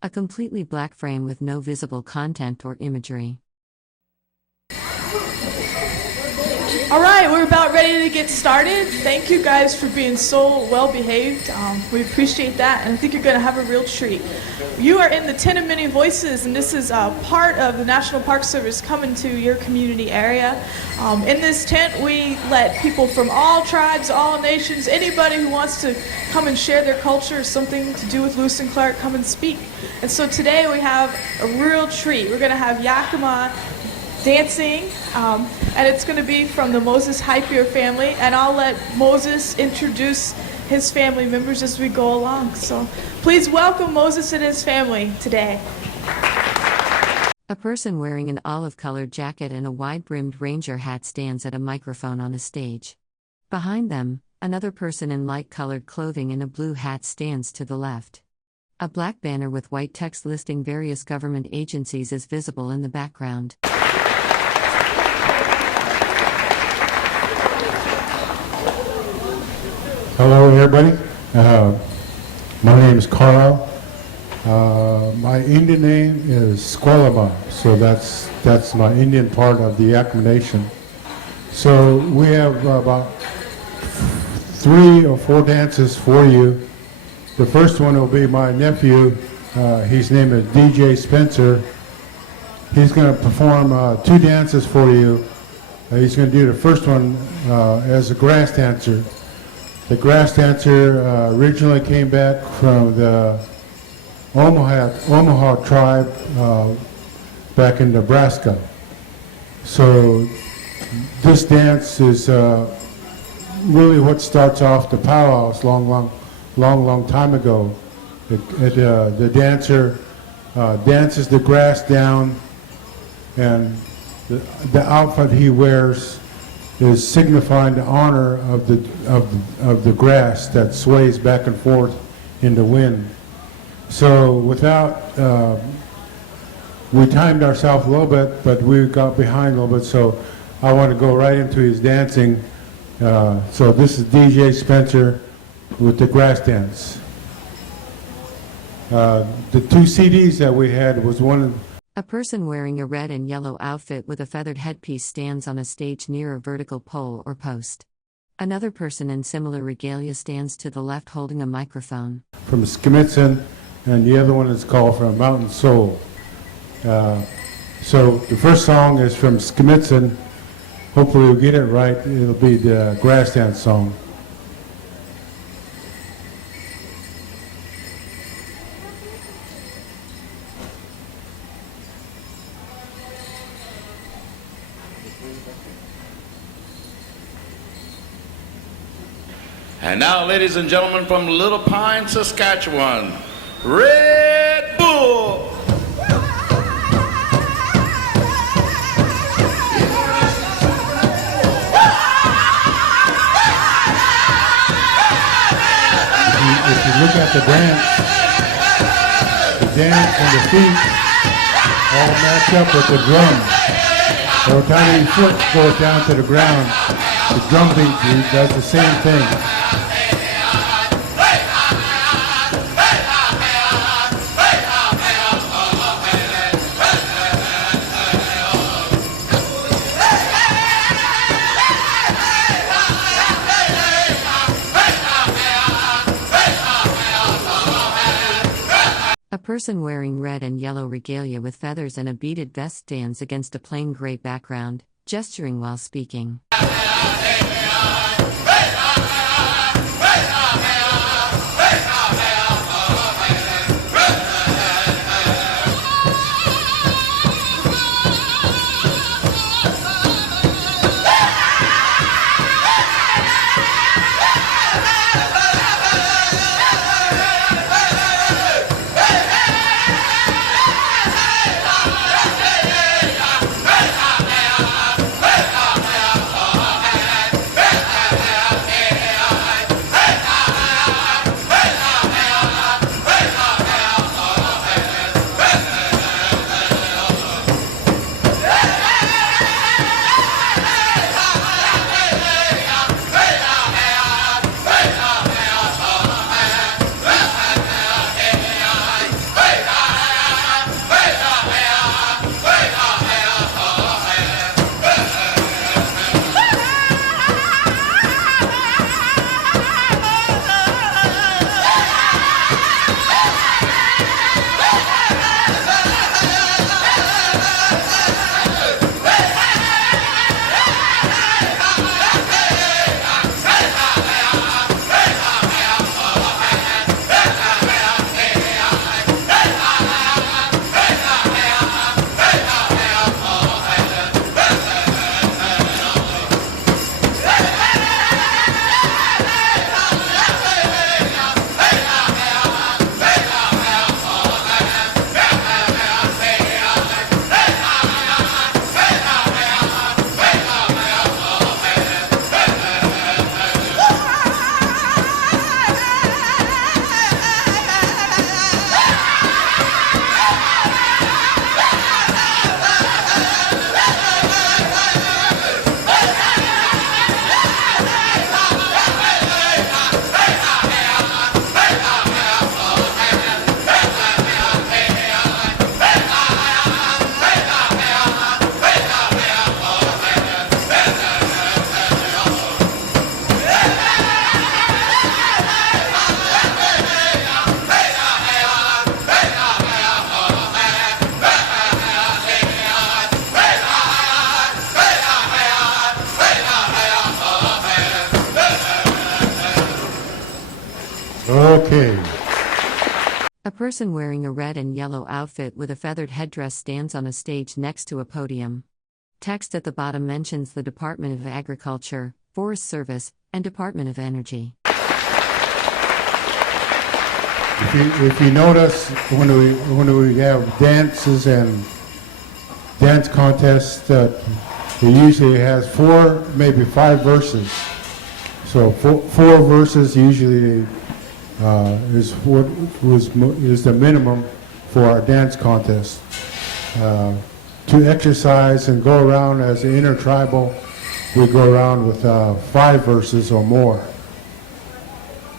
A completely black frame with no visible content or imagery. All right, we're about ready to get started. Thank you guys for being so well behaved. We appreciate that, and I think you're going to have a real treat. You are in the Tent of Many Voices, and this is part of the National Park Service coming to your community area. In this tent, we let people from all tribes, all nations, anybody who wants to come and share their culture, something to do with Lewis and Clark, come and speak. And so today we have a real treat. We're going to have Yakama dancing, and it's going to be from the Moses Hyipeer family, and I'll let Moses introduce his family members as we go along. So please welcome Moses and his family today. A person wearing an olive-colored jacket and a wide-brimmed ranger hat stands at a microphone on a stage. Behind them, another person in light-colored clothing and a blue hat stands to the left. A black banner with white text listing various government agencies is visible in the background. Hello, everybody. My name is Carl. My Indian name is Squalaba, so that's my Indian part of the Yakama Nation. So we have about 3 or 4 dances for you. The first one will be my nephew. His name is DJ Spencer. He's going to perform 2 dances for you. He's going to do the first one as a grass dancer. The grass dancer originally came back from the Omaha tribe back in Nebraska. So this dance is really what starts off the powwows long time ago. The dancer dances the grass down, and the outfit he wears is signifying the honor of the grass that sways back and forth in the wind. So we timed ourselves a little bit, but we got behind a little bit, so I want to go right into his dancing. So this is DJ Spencer with the grass dance. The 2 CDs that we had was one. A person wearing a red and yellow outfit with a feathered headpiece stands on a stage near a vertical pole or post. Another person in similar regalia stands to the left holding a microphone. From Skimitsin, and the other one is called From Mountain Soul. So the first song is from Skimitsin. Hopefully we'll get it right. It'll be the grass dance song. And now, ladies and gentlemen, from Little Pine, Saskatchewan, Red Bull. If you look at the dance and the feet all match up with the drum. Every time your foot goes down to the ground, the drum beat does the same thing. A person wearing red and yellow regalia with feathers and a beaded vest stands against a plain gray background, gesturing while speaking. person wearing a red and yellow outfit with a feathered headdress stands on a stage next to a podium. Text at the bottom mentions the Department of Agriculture, Forest Service, and Department of Energy. If you notice, when we have dances and dance contests, it usually has 4, maybe 5 verses. So 4 verses usually is the minimum for our dance contest. To exercise and go around as an intertribal, we go around with 5 verses or more.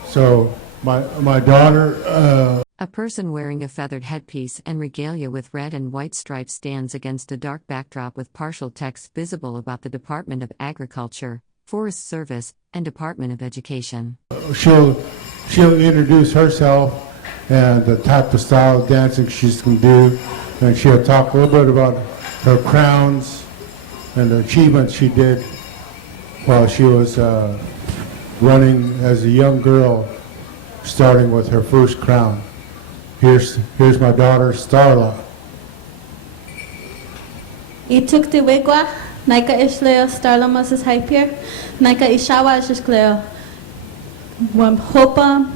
So my daughter. A person wearing a feathered headpiece and regalia with red and white stripes stands against a dark backdrop with partial text visible about the Department of Agriculture, Forest Service, and Department of Education. She'll introduce herself and the type of style of dancing she's going to do, and she'll talk a little bit about her crowns and the achievements she did while she was running as a young girl, starting with her first crown. Here's my daughter, Starla. Ituk te wegwa, naika isleo Starla Moses Hyipeer, naika ishawa ishleo. Wamhopa,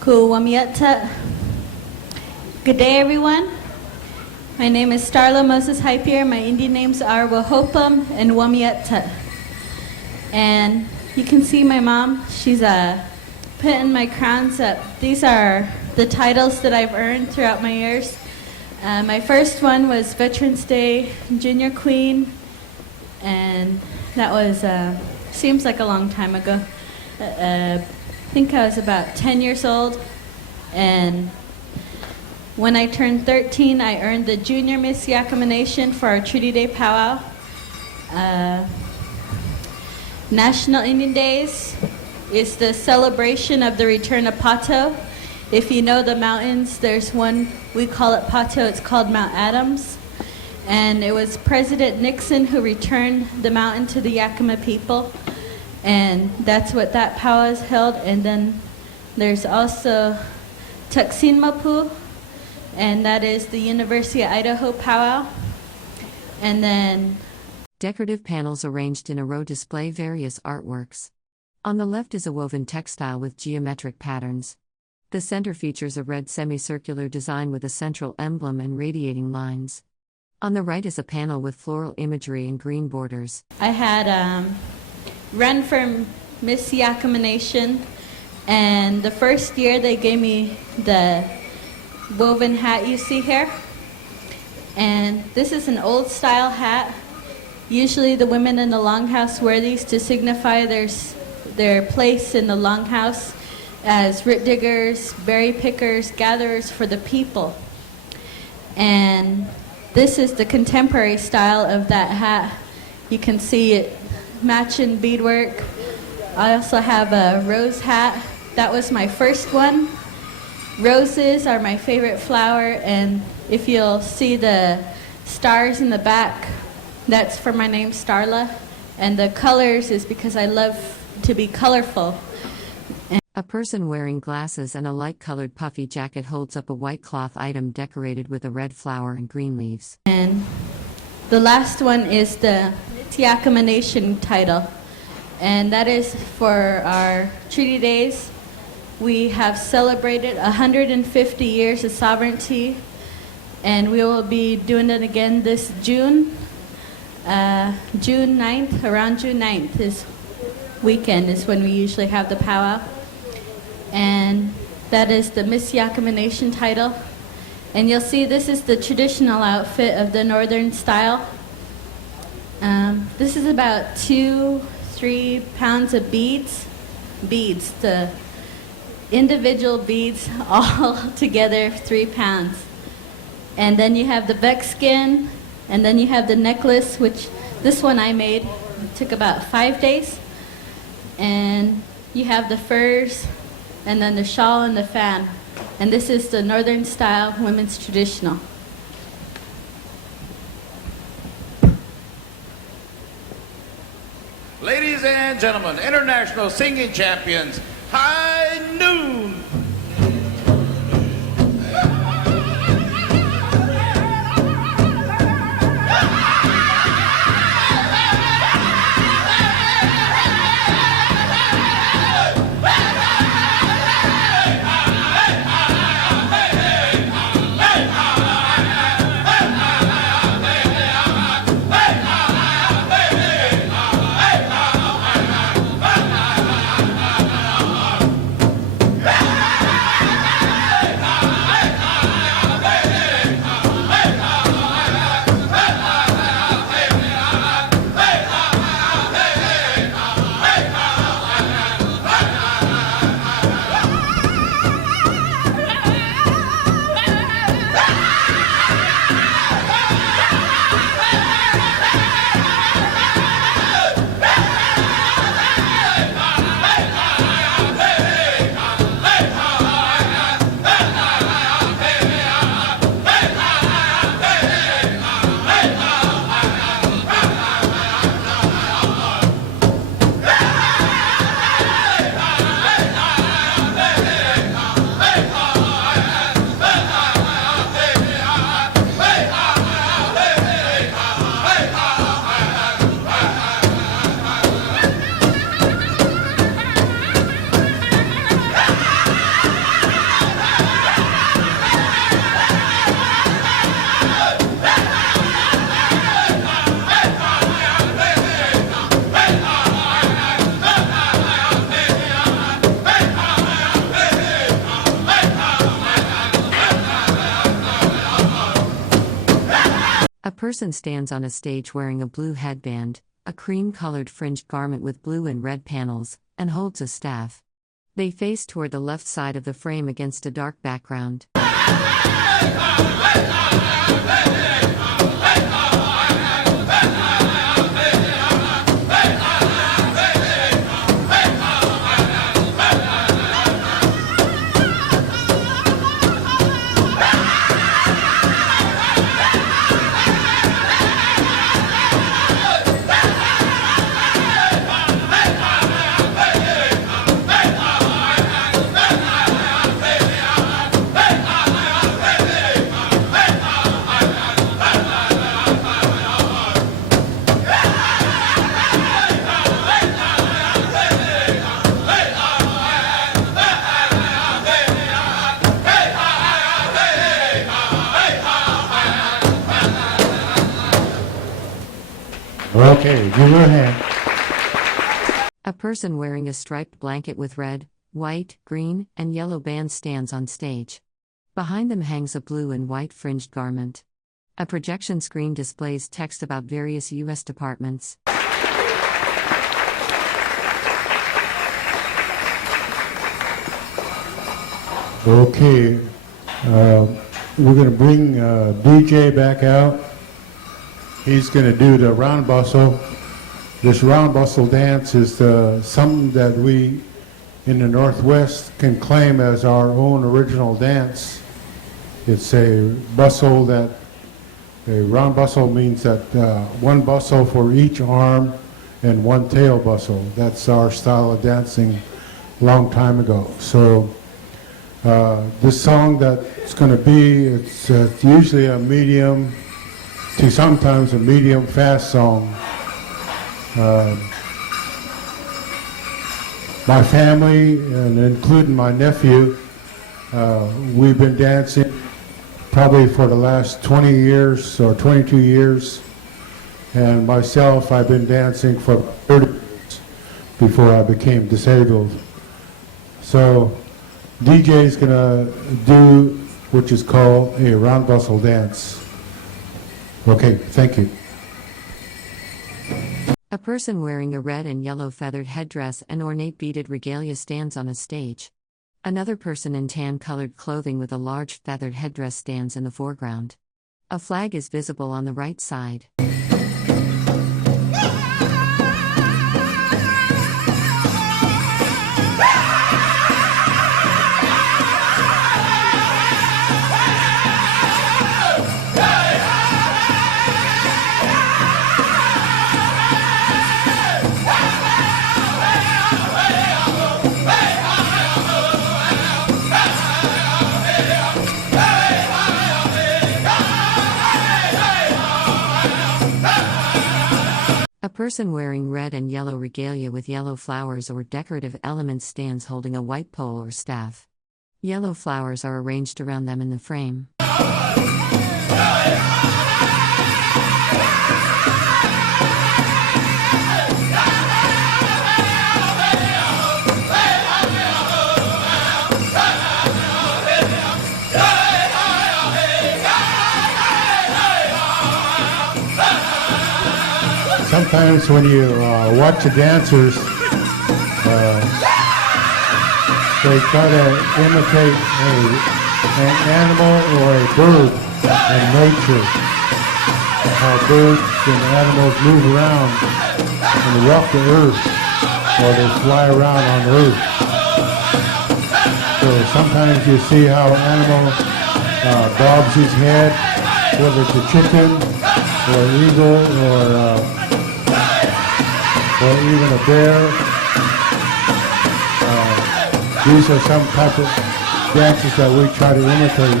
ku wamieta. Good day, everyone. My name is Starla Moses Hyipeer. My Indian names are Wahopam and Wamieta. And you can see my mom. She's putting my crowns up. These are the titles that I've earned throughout my years. My first one was Veterans Day Junior Queen, and that was, seems like a long time ago. I think I was about 10 years old, and when I turned 13, I earned the Junior Miss Yakama Nation for our Treaty Day Powwow. National Indian Days is the celebration of the return of Pato. If you know the mountains, there's one, we call it Pato, it's called Mount Adams. And it was President Nixon who returned the mountain to the Yakama people. And that's what that powwow is held. And then there's also Tuxin Mapu, and that is the University of Idaho powwow. And then decorative panels arranged in a row display various artworks. On the left is a woven textile with geometric patterns. The center features a red semicircular design with a central emblem and radiating lines. On the right is a panel with floral imagery and green borders. I had run for Miss Yakama Nation, and the first year they gave me the woven hat you see here. And this is an old style hat. Usually the women in the longhouse wear these to signify their place in the longhouse as root diggers, berry pickers, gatherers for the people. And this is the contemporary style of that hat. You can see it matching beadwork. I also have a rose hat. That was my first one. Roses are my favorite flower, and if you'll see the stars in the back, that's for my name, Starla. And the colors is because I love to be colorful. A person wearing glasses and a light-colored puffy jacket holds up a white cloth item decorated with a red flower and green leaves. And the last one is the Yakama Nation title, and that is for our treaty days. We have celebrated 150 years of sovereignty, and we will be doing it again this June. June 9th, around June 9th, this weekend is when we usually have the powwow. And that is the Miss Yakama Nation title. And you'll see this is the traditional outfit of the northern style. This is about 2-3 pounds of beads. The individual beads all together, 3 pounds. And then you have the buckskin, and then you have the necklace, which this one I made. It took about 5 days. And you have the furs, and then the shawl and the fan. And this is the northern style women's traditional. Ladies and gentlemen, international singing champions, High Noon. A person stands on a stage wearing a blue headband, a cream-colored fringed garment with blue and red panels, and holds a staff. They face toward the left side of the frame against a dark background. Okay, give her a hand. A person wearing a striped blanket with red, white, green, and yellow bands stands on stage. Behind them hangs a blue and white fringed garment. A projection screen displays text about various U.S. departments. Okay, we're going to bring DJ back out. He's going to do the round bustle. This round bustle dance is something that we in the Northwest can claim as our own original dance. It's a bustle that, a round bustle means that one bustle for each arm and one tail bustle. That's our style of dancing long time ago. So this song that it's going to be, it's usually a medium to sometimes a medium fast song. My family, and including my nephew, we've been dancing probably for the last 20 years or 22 years. And myself, I've been dancing for 30 years before I became disabled. So DJ is going to do which is called a round bustle dance. Okay, thank you. A person wearing a red and yellow feathered headdress and ornate beaded regalia stands on a stage. Another person in tan-colored clothing with a large feathered headdress stands in the foreground. A flag is visible on the right side. A person wearing red and yellow regalia with yellow flowers or decorative elements stands holding a white pole or staff. Yellow flowers are arranged around them in the frame. Sometimes when you watch the dancers, they try to imitate an animal or a bird in nature. How birds and animals move around and walk the earth, or they fly around on earth. So sometimes you see how an animal bobs his head, whether it's a chicken or an eagle or even a bear. These are some type of dances that we try to imitate.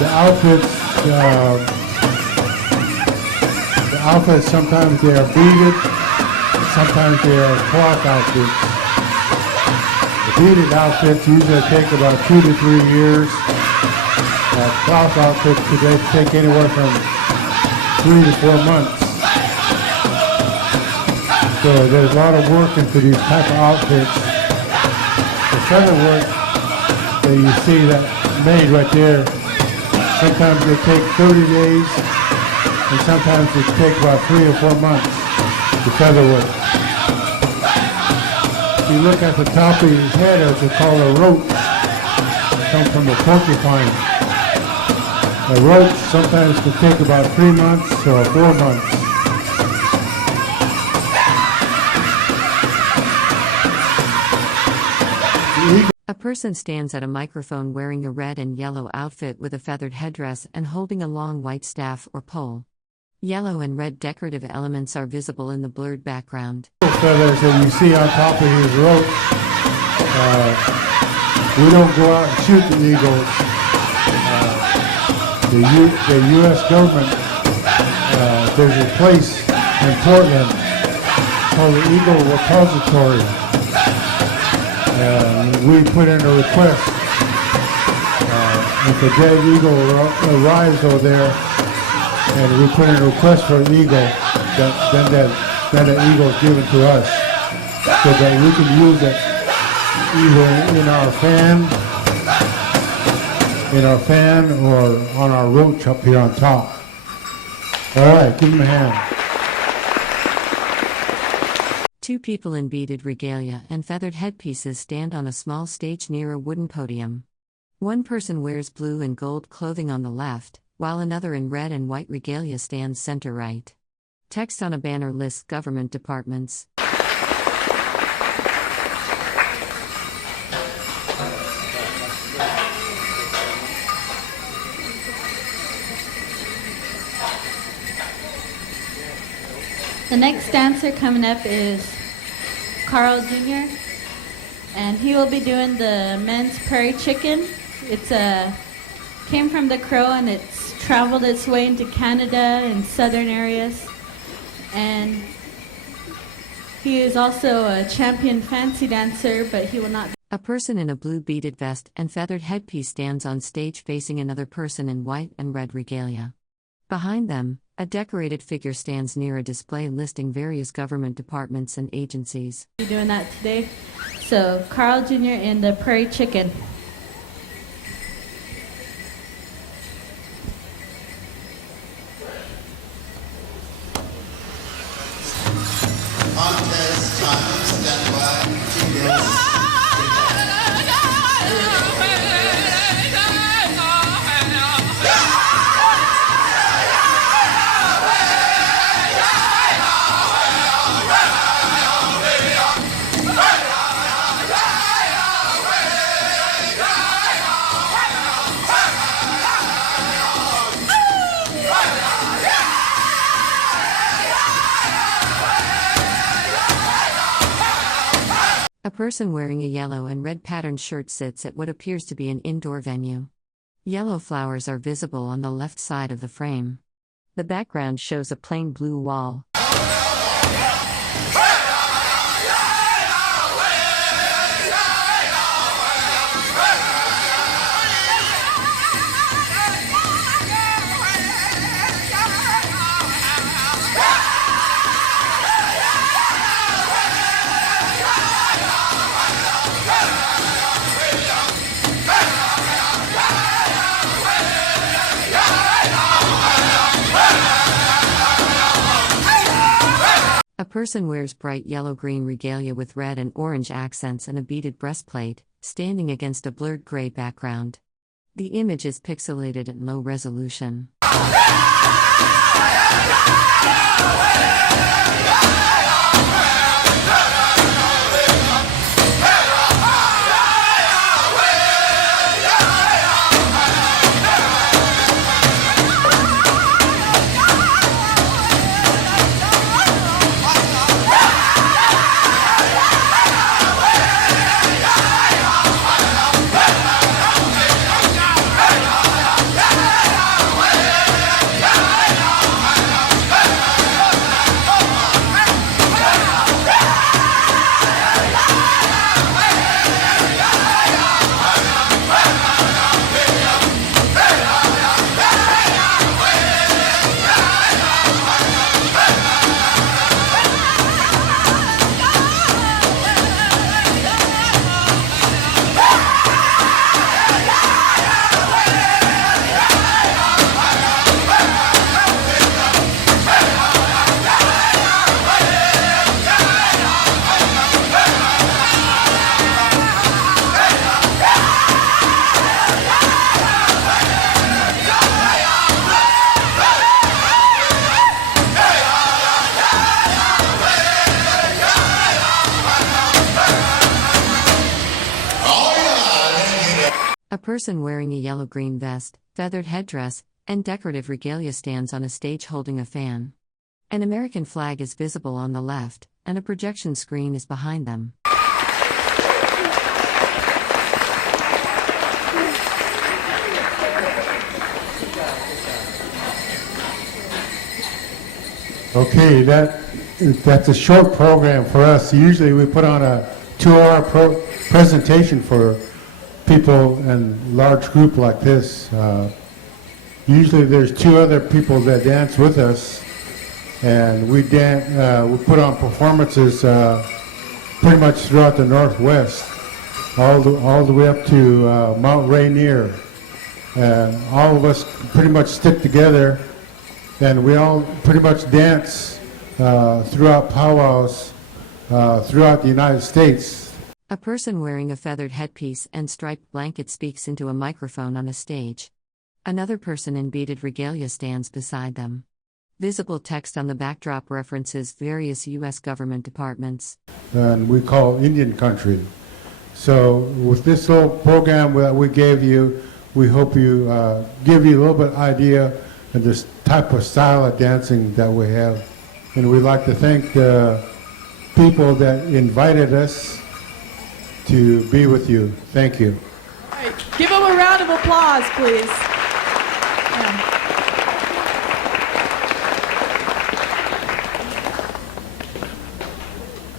The outfits, sometimes they are beaded, sometimes they are cloth outfits. The beaded outfits usually take about 2 to 3 years. Cloth outfits today take anywhere from 3 to 4 months. So there's a lot of work into these type of outfits. feather work that you see that made right there, sometimes it take 30 days, and sometimes it takes about 3 or 4 months to feather work. If you look at the top of his head, as they call a roach, comes from a porcupine. A roach sometimes can take about 3 months or 4 months. A person stands at a microphone wearing a red and yellow outfit with a feathered headdress and holding a long white staff or pole. Yellow and red decorative elements are visible in the blurred background. Feathers that you see on top of his rope, we don't go out and shoot the eagles. The U.S. government, there's a place in Portland called the Eagle Repository. We put in a request. If a dead eagle arrives over there, and we put in a request for an eagle, then that eagle is given to us, so that we can use it either in our fan or on our roach up here on top. All right, give him a hand. 2 people in beaded regalia and feathered headpieces stand on a small stage near a wooden podium. One person wears blue and gold clothing on the left, while another in red and white regalia stands center right. Text on a banner lists government departments. The next dancer coming up is Carl Jr., and he will be doing the men's prairie chicken. It's came from the Crow, and it's traveled its way into Canada and southern areas. And he is also a champion fancy dancer, but he will not. A person in a blue beaded vest and feathered headpiece stands on stage facing another person in white and red regalia. Behind them, a decorated figure stands near a display listing various government departments and agencies. We're doing that today. So, Carl Jr. in the prairie chicken. Contest time, stand by, 2 minutes. A person wearing a yellow and red patterned shirt sits at what appears to be an indoor venue. Yellow flowers are visible on the left side of the frame. The background shows a plain blue wall. A person wears bright yellow-green regalia with red and orange accents and a beaded breastplate, standing against a blurred gray background. The image is pixelated at low resolution. person wearing a yellow-green vest, feathered headdress, and decorative regalia stands on a stage holding a fan. An American flag is visible on the left, and a projection screen is behind them. Okay, that's a short program for us. Usually we put on a 2-hour presentation for people in a large group like this. Usually there's 2 other people that dance with us, and we put on performances pretty much throughout the Northwest, all the way up to Mount Rainier. And all of us pretty much stick together, and we all pretty much dance throughout powwows throughout the United States. A person wearing a feathered headpiece and striped blanket speaks into a microphone on a stage. Another person in beaded regalia stands beside them. Visible text on the backdrop references various U.S. government departments. And we call Indian country. So with this little program that we gave you, we hope you give you a little bit idea of this type of style of dancing that we have. And we'd like to thank the people that invited us to be with you. Thank you. All right, give them a round of applause, please.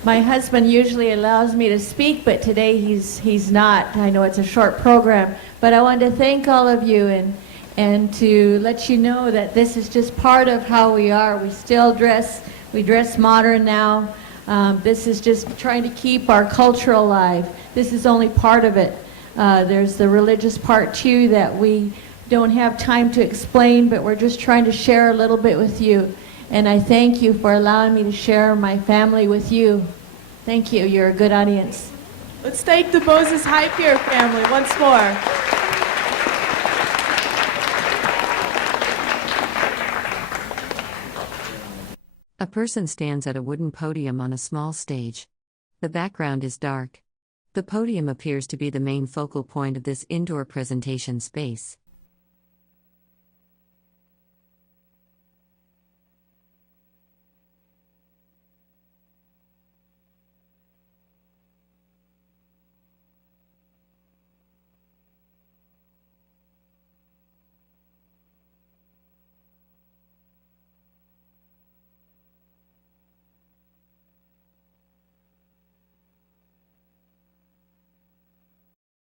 My husband usually allows me to speak, but today he's not. I know it's a short program, but I wanted to thank all of you and to let you know that this is just part of how we are. We still dress modern now. This is just trying to keep our culture alive. This is only part of it. There's the religious part too that we don't have time to explain, but we're just trying to share a little bit with you. And I thank you for allowing me to share my family with you. Thank you. You're a good audience. Let's thank the Moses Hyipeer family once more. A person stands at a wooden podium on a small stage. The background is dark. The podium appears to be the main focal point of this indoor presentation space.